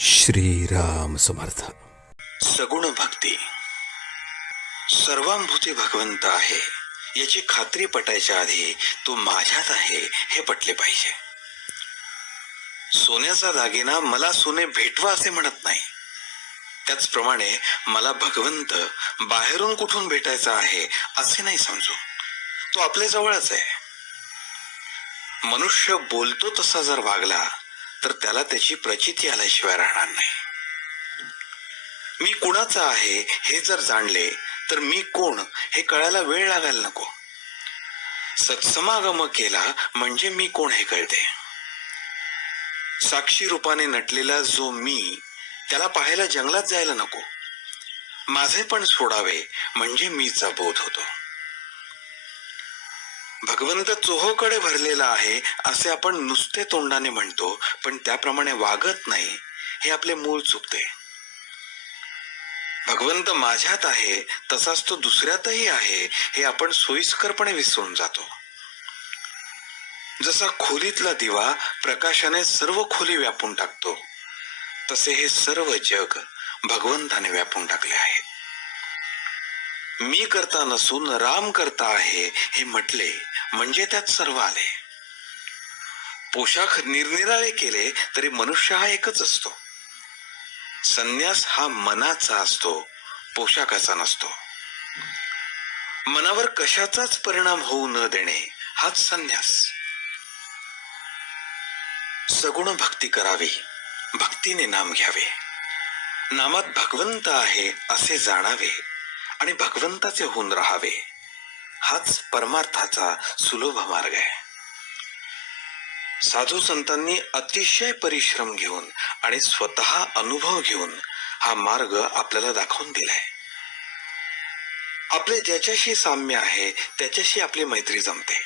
श्रीराम समर्थ. सगुण भक्ती. सर्वांभूती भगवंत आहे याची खात्री पटायच्या आधी तो माझ्यात आहे हे पटले पाहिजे. सोन्याचा दागिना मला सोने भेटवा असे म्हणत नाही. त्याचप्रमाणे मला भगवंत बाहेरून कुठून भेटायचा आहे असे नाही समजू. तो आपल्या जवळच आहे. मनुष्य बोलतो तसा जर वागला तर त्याला त्याची प्रचिती आल्याशिवाय राहणार नाही. मी कुणाचा आहे हे जर जाणले तर मी कोण हे कळायला वेळ लागायला नको. सत्समागम केला म्हणजे मी कोण हे कळते. साक्षी रूपाने नटलेला जो मी त्याला पाहायला जंगलात जायला नको. माझे पण सोडावे म्हणजे मीचा बोध होतो. भगवंत चोहोकडे भरलेला आहे असे आपण नुसते तोंडाने म्हणतो, पण त्याप्रमाणे वागत नाही हे आपले मूळ चुकते. भगवंत माझ्यात आहे तसाच तो दुसऱ्यातही आहे हे आपण सोयीस्करपणे विसरून जातो. जसा खोलीतला दिवा प्रकाशाने सर्व खोली व्यापून टाकतो, तसे हे सर्व जग भगवंताने व्यापून टाकले आहे. मी करता नसून राम करता आहे हे म्हटले म्हणजे त्यात सर्व आले. पोशाख निरनिराळे केले तरी मनुष्य हा एकच असतो. संन्यास हा मनाचा असतो, पोशाखाचा नसतो. मनावर कशाचाच परिणाम होऊ न देणे हाच संन्यास. सगुण भक्ती करावी, भक्तीने नाम घ्यावे, नामात भगवंत आहे असे जाणावे आणि भगवंताचे होऊन राहावे, हाच परमार्थाचा सुलभ मार्ग आहे. साधू संतांनी अतिशय परिश्रम घेऊन आणि स्वतः अनुभव घेऊन हा मार्ग आपल्याला दाखवून दिलाय. आपले ज्याच्याशी साम्य आहे त्याच्याशी आपली मैत्री जमते.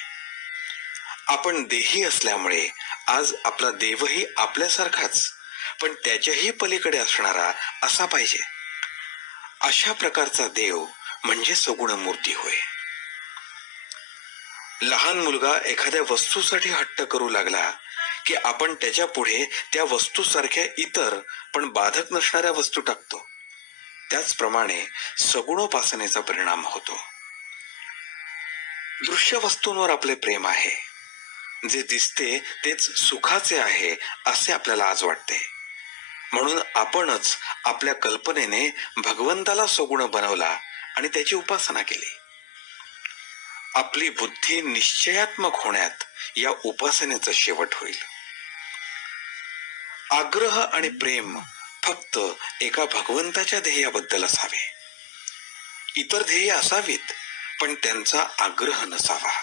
आपण देही असल्यामुळे आज आपला देवही आपल्यासारखाच पण त्याच्याही पलीकडे असणारा असा पाहिजे. अशा प्रकारचा देव म्हणजे सगुण मूर्ती होय. लहान मुलगा एखाद्या वस्तूसाठी हट्ट करू लागला की आपण त्याच्या पुढे त्या वस्तूसारख्या इतर पण बाधक नसणाऱ्या वस्तू टाकतो. त्याचप्रमाणे सगुणोपासनेचा परिणाम होतो. दृश्य वस्तूंवर आपले प्रेम आहे. जे दिसते तेच सुखाचे आहे असे आपल्याला आज वाटते. म्हणून आपणच आपल्या कल्पनेने भगवंताला सगुण बनवला आणि त्याची उपासना केली. आपली बुद्धी निश्चयात्मक होण्यात या उपासनेचा शेवट होईल. आग्रह आणि प्रेम फक्त एका भगवंताच्या ध्येयाबद्दल असावे. इतर ध्येय असावीत पण त्यांचा आग्रह नसावा.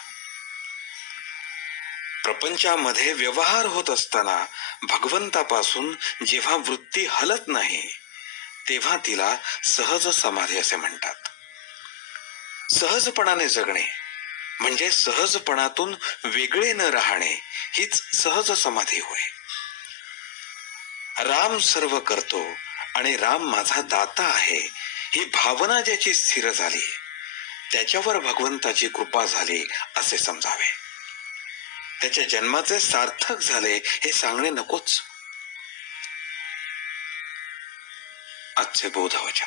प्रपंचामध्ये व्यवहार होत असताना भगवंतापासून जेव्हा वृत्ती हलत नाही तेव्हा तिला सहज समाधी असे म्हणतात. सहजपणाने जगणे म्हणजे सहजपणातून वेगळे न राहणे हीच सहज समाधी होय. राम सर्व करतो आणि राम माझा दाता आहे ही भावना ज्याची स्थिर झाली त्याच्यावर भगवंताची कृपा झाली असे समजावे. त्याच्या जन्माचे सार्थक झाले हे सांगणे नकोच. आजचे बोधवचन.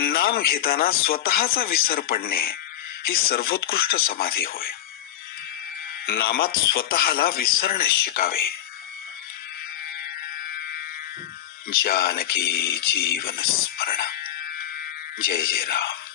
नाम घेताना स्वतःचा विसर पडणे ही सर्वोत्कृष्ट समाधी होय. नामात स्वतःला विसरणे शिकावे. जानकी जीवन स्मरण. जय जय राम.